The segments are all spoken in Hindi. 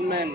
गनमैन।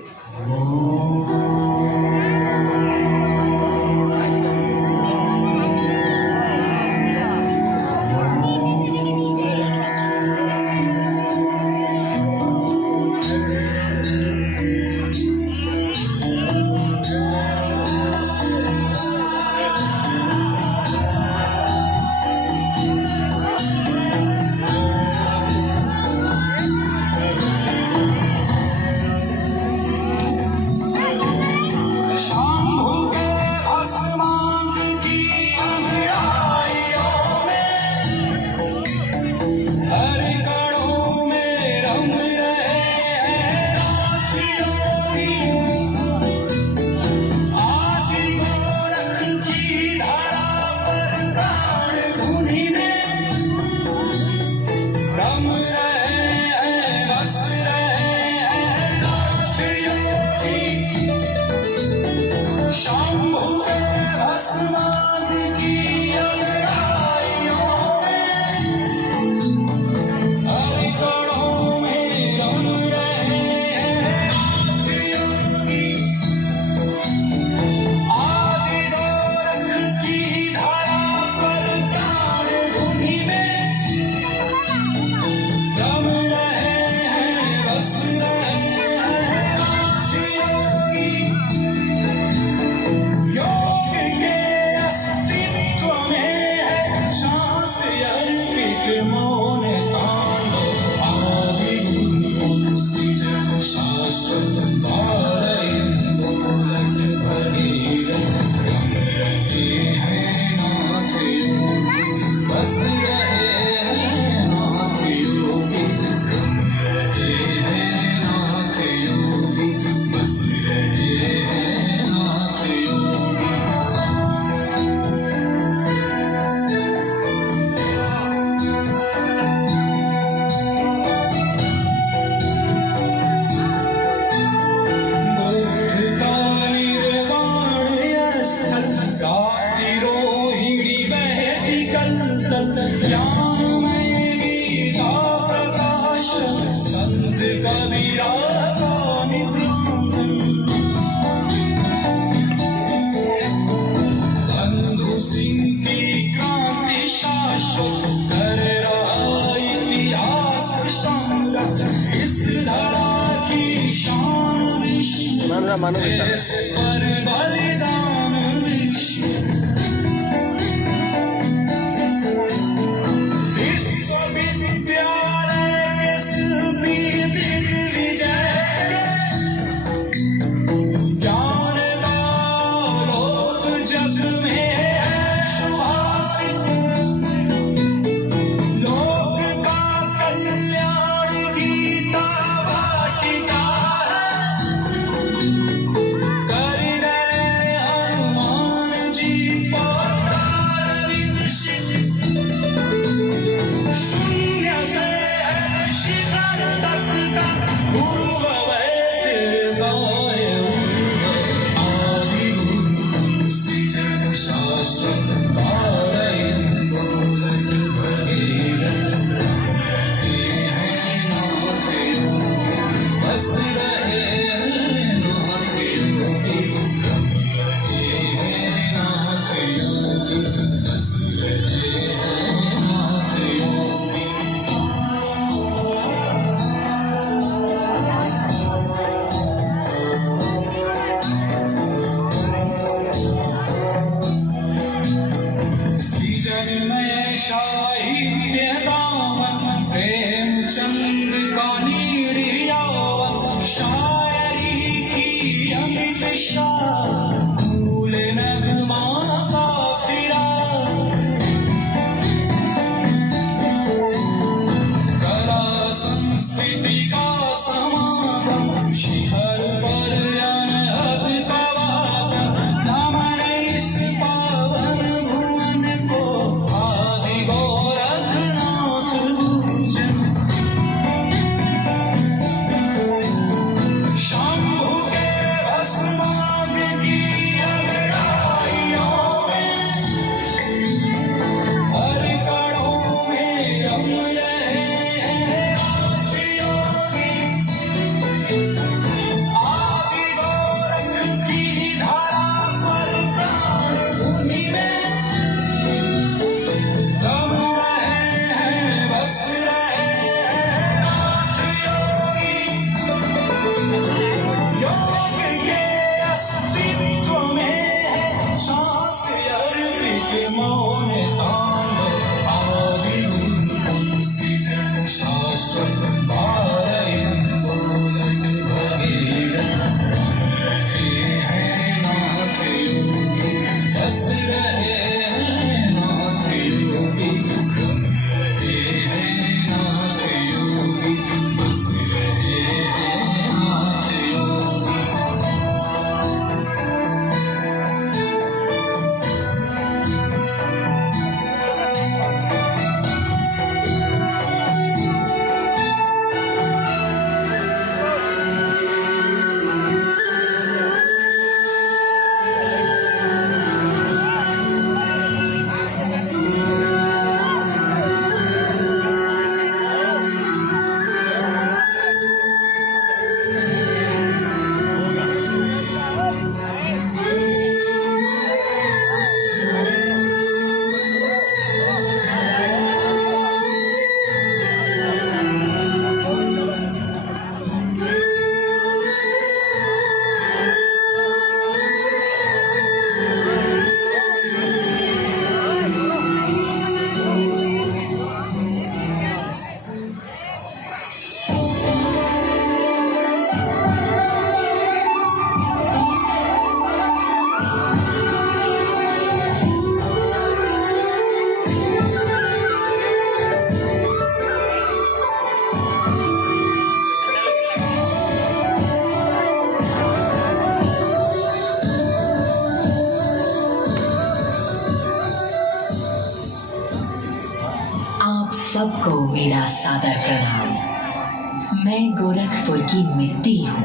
सादर प्रणाम। मैं गोरखपुर की मिट्टी हूँ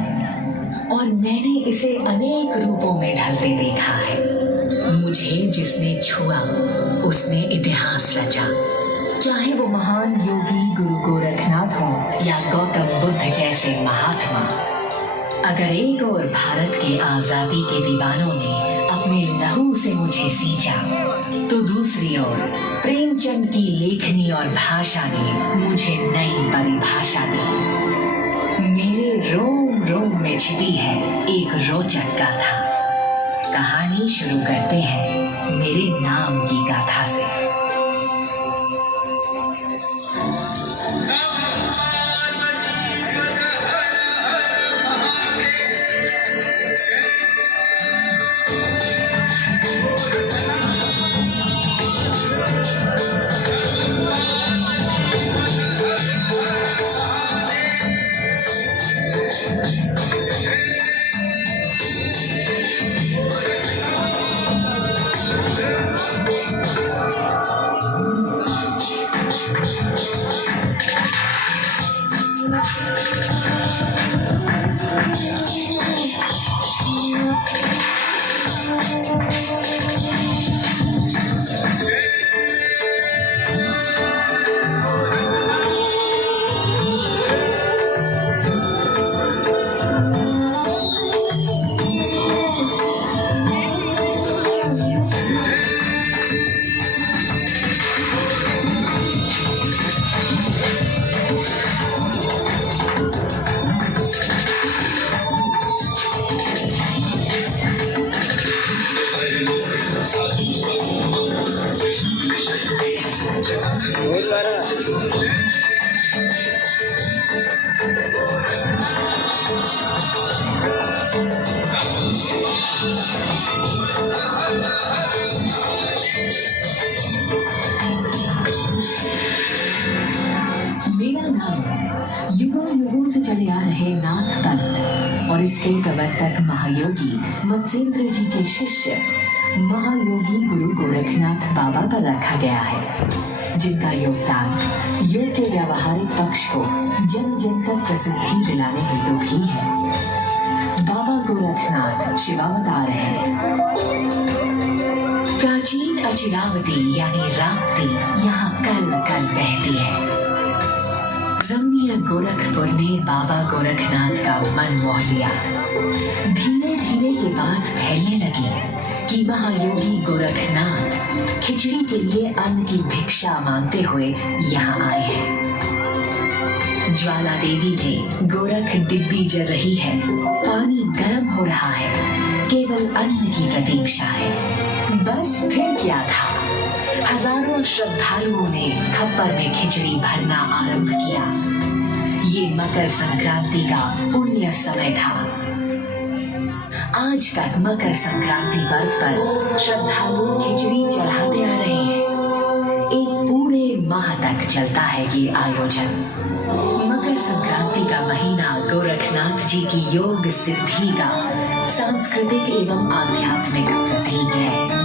और मैंने इसे अनेक रूपों में ढलते देखा है। मुझे जिसने छुआ उसने इतिहास रचा, चाहे वो महान योगी गुरु गोरखनाथ हो या गौतम बुद्ध जैसे महात्मा। अगर एक और भारत के आजादी के दीवानों ने अपने लहू से मुझे सींचा, तो दूसरी ओर प्रेमचंद की लेखनी और भाषा ने मुझे नई परिभाषा दी। मेरे रोम रोम में छिपी है एक रोचक गाथा। कहानी शुरू करते हैं मेरे नाम की गाथा से। मेरा नाम युगों युगों से चले आ रहे नाथ पंथ और इसके प्रवर्तक महायोगी मत्स्येंद्र जी के शिष्य महायोगी गुरु गोरखनाथ बाबा पर रखा गया है, जिनका योगदान योग के व्यावहारिक पक्ष को जन जन तक प्रसिद्धि दिलाने हेतु भी है। बाबा गोरखनाथ शिवावतार है। प्राचीन अचिरावती यानी राप्ती यहाँ कल कल बहती है। रमणीय गोरखपुर ने बाबा गोरखनाथ का मन मोह लिया। धीरे धीरे ये बात फैलने लगी कि महायोगी गोरखनाथ खिचड़ी के लिए अन्न की भिक्षा मांगते हुए यहाँ आए हैं। ज्वाला देवी में गोरख डिब्बी जल रही है, पानी गर्म हो रहा है, केवल अन्न की प्रतीक्षा है। बस फिर क्या था, हजारों श्रद्धालुओं ने खप्पर में खिचड़ी भरना आरंभ किया। ये मकर संक्रांति का पुण्य समय था। आज तक मकर संक्रांति पर्व पर श्रद्धालु खिचड़ी चढ़ाते आ रहे हैं। एक पूरे माह तक चलता है ये आयोजन। मकर संक्रांति का महीना गोरखनाथ जी की योग सिद्धि का सांस्कृतिक एवं आध्यात्मिक प्रतीक है।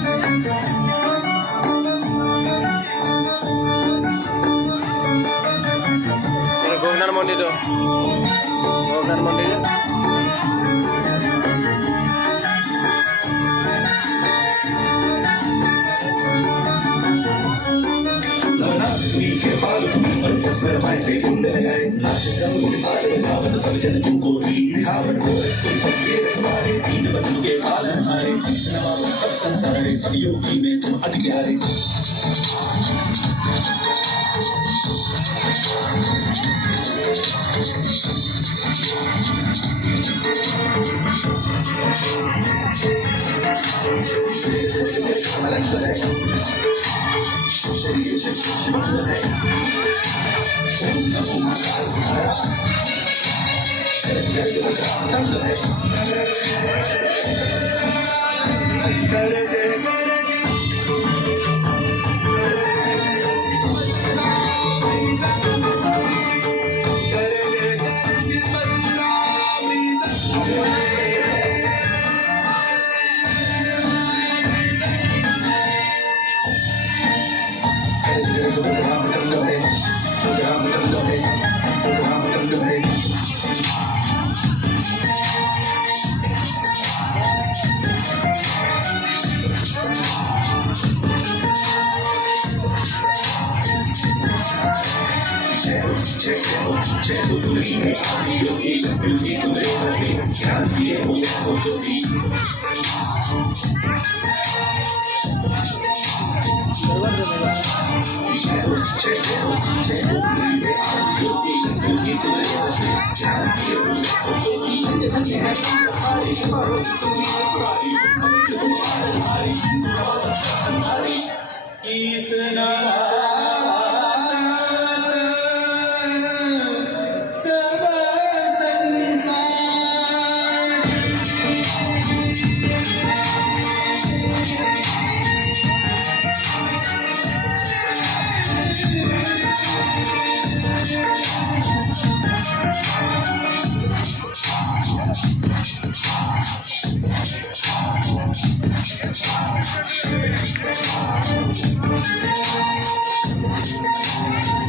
सब संसार सब योगी में तुम अधिकारी।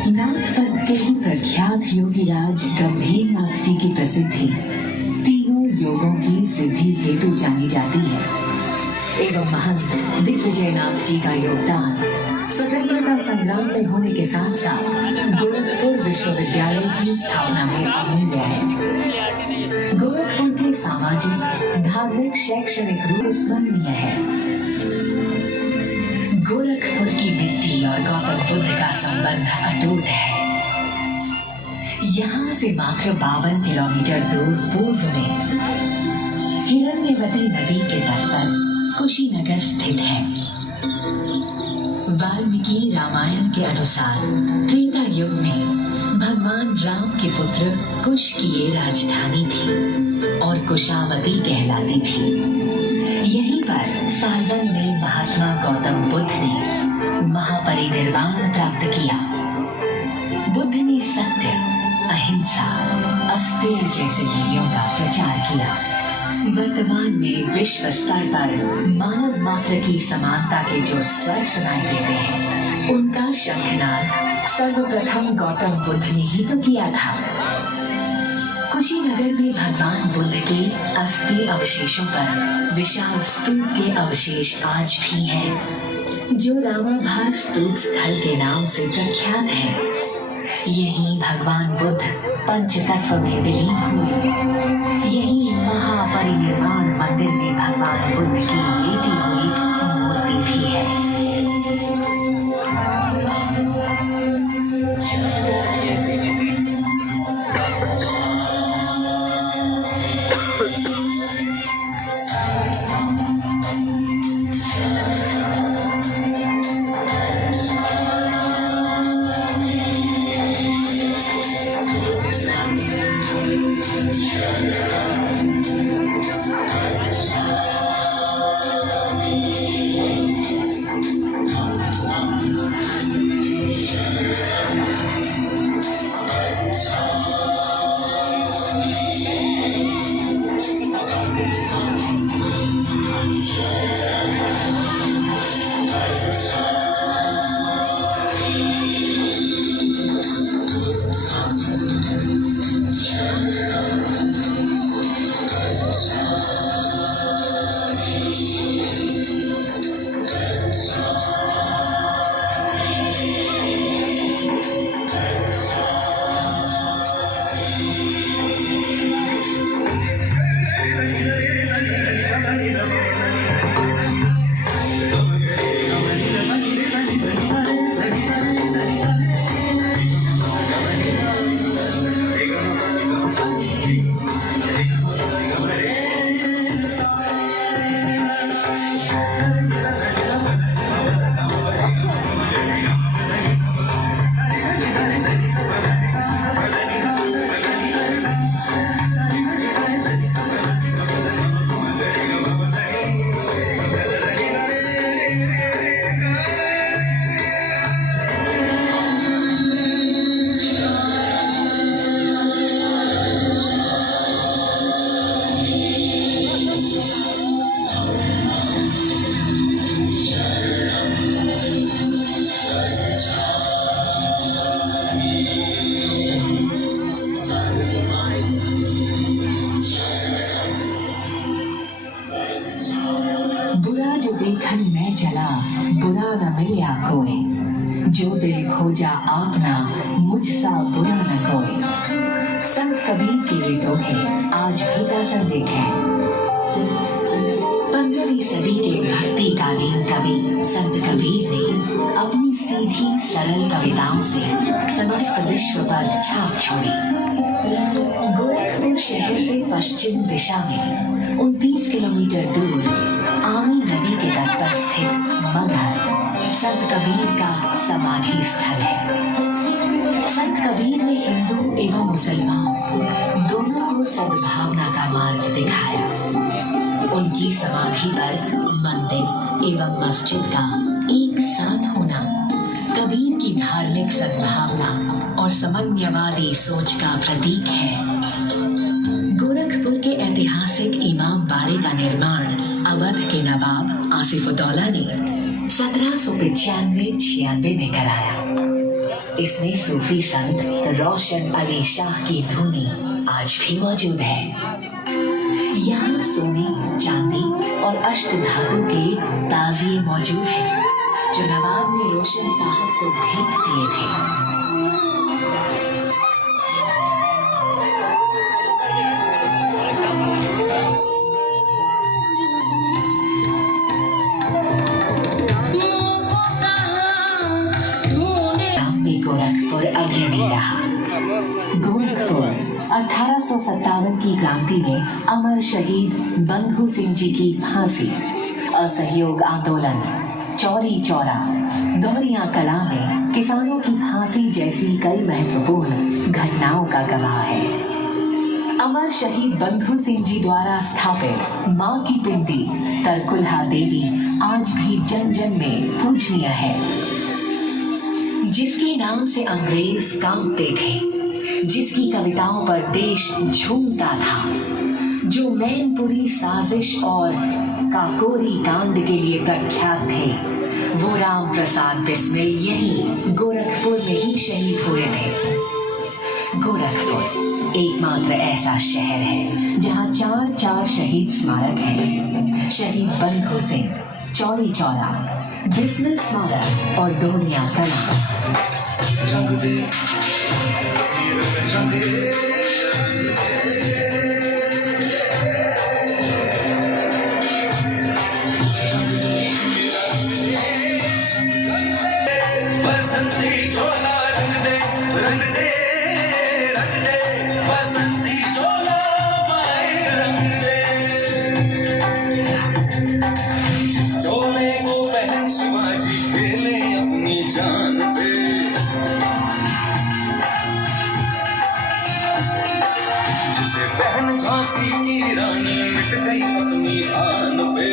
नाथपंथ के ही प्रख्यात योगीराज गंभीर नाथ जी की प्रसिद्धि तीनों योगों की सिद्धि हेतु जानी जाती है एवं महंत दिग्विजय नाथ जी का योगदान स्वतंत्रता संग्राम में होने के साथ साथ गोरखपुर विश्वविद्यालय की स्थापना में अमूल्य है। गोरखपुर के सामाजिक धार्मिक शैक्षणिक रूप स्मरणीय है। गोरखपुर की मिट्टी और गौतम बुद्ध का संबंध अटूट है। यहाँ से मात्र 52 किलोमीटर दूर पूर्व में हिरण्यवती नदी के तट पर कुशीनगर स्थित है। वाल्मीकि रामायण के अनुसार त्रेता युग में भगवान राम के पुत्र कुश की ये राजधानी थी और कुशावती कहलाती थी। यहीं पर सालवन में महात्मा गौतम बुद्ध ने महापरिनिर्वाण प्राप्त किया। बुद्ध ने सत्य, अहिंसा, अस्तेय जैसे मूल्यों का प्रचार किया। वर्तमान में विश्व स्तर पर मानव मात्र की समानता के जो स्वर सुनाई देते हैं, उनका शंखनाद सर्वप्रथम गौतम बुद्ध ने ही तो किया था। कुशीनगर में भगवान बुद्ध के अस्थि अवशेषों पर विशाल स्तूप के अवशेष आज भी हैं, जो रामाभार स्तूप स्थल के नाम से प्रख्यात है। यही भगवान बुद्ध पंच तत्व में विलीन हुए। यही महापरिनिर्वाण मंदिर में भगवान बुद्ध की लेटी हुई मूर्ति भी है। देखन मैं चला बुरा न मिलिया कोई, जो दिल खोजा आपना मुझसा बुरा न कोई। संत के ये दोहे आज भी प्रासंगिक हैं। 15वीं सदी के भक्तिकालीन कवि संत कबीर ने अपनी सीधी सरल कविताओं से समस्त विश्व पर छाप छोड़ी। गोरखपुर शहर से पश्चिम दिशा में 29 किलोमीटर दूर आमी नदी के तट पर स्थित मगहर संत कबीर का समाधि स्थल है। संत कबीर ने हिंदू एवं मुसलमान दोनों को सद्भावना का मार्ग दिखाया। उनकी समाधि पर मंदिर एवं मस्जिद का एक साथ होना कबीर की धार्मिक सद्भावना और समन्वयवादी सोच का प्रतीक है। गोरखपुर के ऐतिहासिक इमाम बाड़े का निर्माण अवध के नवाब आसिफउद्दौला ने 1795-96 में कराया। इसमें सूफी संत रोशन अली शाह की धुनी आज भी मौजूद है। यहाँ सोने, चांदी और अष्ट धातु के ताजिए मौजूद हैं, जो नवाब ने रोशन साहब को भेंट दिए थे। गोरखपुर अग्रणी रहा। गोरखपुर 1857 की क्रांति में अमर शहीद बंधु सिंह जी की फांसी, असहयोग आंदोलन, चौरी चौरा, दोहरिया कला में किसानों की फांसी जैसी कई महत्वपूर्ण घटनाओं का गवाह है। अमर शहीद बंधु सिंह जी द्वारा स्थापित मां की पिंडी तरकुलहा देवी आज भी जन जन में पूजनीय है। जिसके नाम से अंग्रेज कांपते थे, जिसकी कविताओं पर देश झूमता था, जो मैनपुरी साजिश और काकोरी कांड के लिए प्रख्यात थे, वो राम प्रसाद बिस्मिल यही गोरखपुर में ही शहीद हुए थे। गोरखपुर एकमात्र ऐसा शहर है जहाँ 4 शहीद स्मारक हैं। शहीद बंधु सिंह, चौरी चौरा, बिस्मिल स्मारक और दोहरिया कला। रंग दे रंग दे बसंती चोला रंग दे रंग दे रंग दे बसंती चोला माए रंग दे जिस चोले को पहन शिवाजी खेले अपनी जान पे जिसे बहन झांसी की रानी मिट गई अपनी आन पे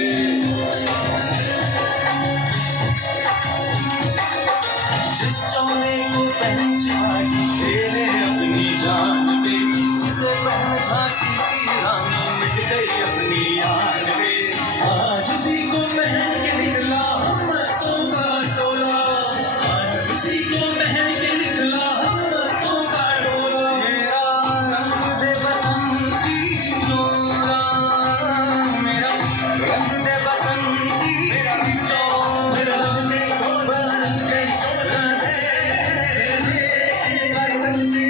जिस चोले को पहन शिवाजी खेले अपनी जान पे जिसे बहन झांसी की रानी मिट गई अपनी आन पे आज उसी को पहन के निकला हम मस्तों का टोला आज उसी को पहन के निकला हम मस्तों का टोला मेरा रंग दे बसंती चोला मेरा रंग दे बसंती चोला रंग दे चोला रंग दे चोला दे बसंती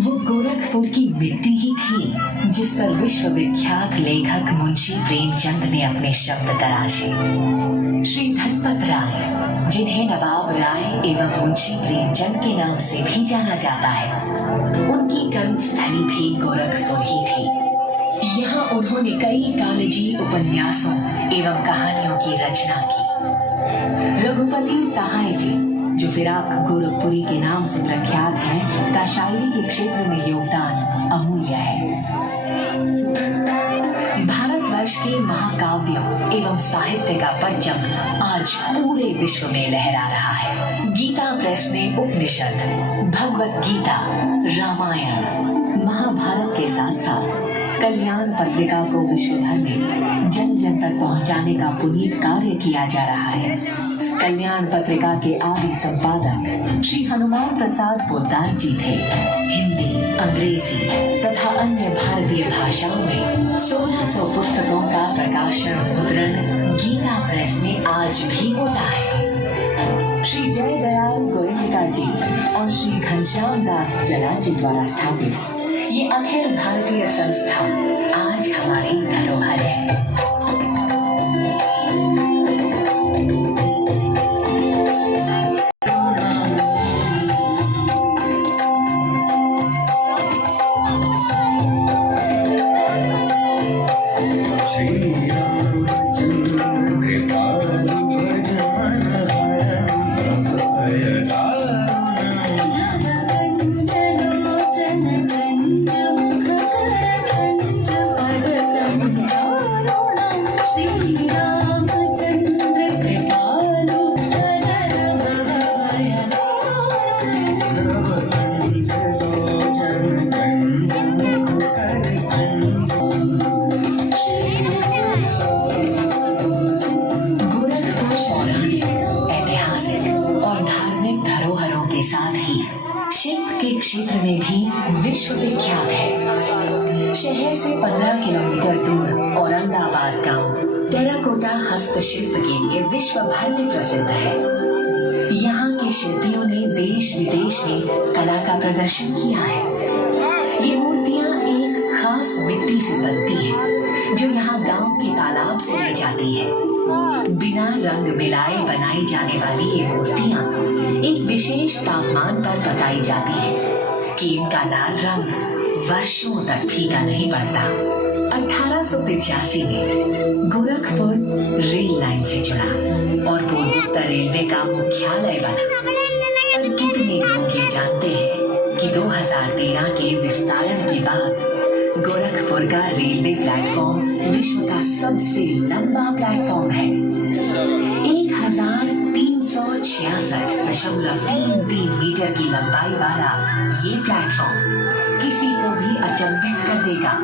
वो गोरखपुर की मिट्टी ही थी जिस पर विश्वविख्यात लेखक मुंशी प्रेमचंद ने अपने शब्द तराशे। श्री धनपत राय, जिन्हें नवाब राय एवं मुंशी प्रेमचंद के नाम से भी जाना जाता है, उनकी कर्मस्थली भी गोरखपुर ही थी। यहाँ उन्होंने कई कालजी उपन्यासों एवं कहानियों की रचना की। रघुपति सहाय जी, जो फिराक गोरखपुरी के नाम से प्रख्यात हैं, का शायरी के क्षेत्र में योगदान अमूल्य है। भारतवर्ष के महाकाव्यों एवं साहित्य का परचम आज पूरे विश्व में लहरा रहा है। गीता प्रेस ने उपनिषद, भगवत गीता, रामायण, महाभारत के साथ साथ कल्याण पत्रिका को विश्व भर में जन जन तक पहुंचाने का पुनीत कार्य किया जा रहा है। कल्याण पत्रिका के आदि संपादक श्री हनुमान प्रसाद पोद्दार जी थे। हिंदी, अंग्रेजी तथा अन्य भारतीय भाषाओं में 1600 पुस्तकों का प्रकाशन मुद्रण गीता प्रेस में आज भी होता है। श्री जय दयाल गोयनका जी और श्री घनश्याम दास जलाल जी द्वारा स्थापित ये अखिल भारतीय संस्था आज हमारी धरोहर है। शिल्प के क्षेत्र में भी विश्व विख्यात है। शहर से 15 किलोमीटर दूर औरंगाबाद गांव टेराकोटा हस्तशिल्प के लिए विश्व भर में प्रसिद्ध है। यहाँ के शिल्पियों ने देश विदेश में कला का प्रदर्शन किया है। ये मूर्तियाँ एक खास मिट्टी से बनती है जो यहाँ गांव के तालाब से ली जाती है। बिना रंग मिलाए बनाई जाने वाली ये मूर्तियाँ एक विशेष तापमान पर पकाई जाती है कि इनका लाल रंग वर्षों तक फीका नहीं पड़ता। 1885 में गोरखपुर रेल लाइन से जुड़ा और पूर्वोत्तर रेलवे का मुख्यालय बना। पर कितने लोग ये जानते हैं कि 2013 के विस्तारण के बाद गोरखपुर का रेलवे प्लेटफॉर्म विश्व का सबसे लंबा प्लेटफॉर्म है। 1366.33 मीटर की लंबाई वाला ये प्लेटफॉर्म किसी को भी अचंभित कर देगा।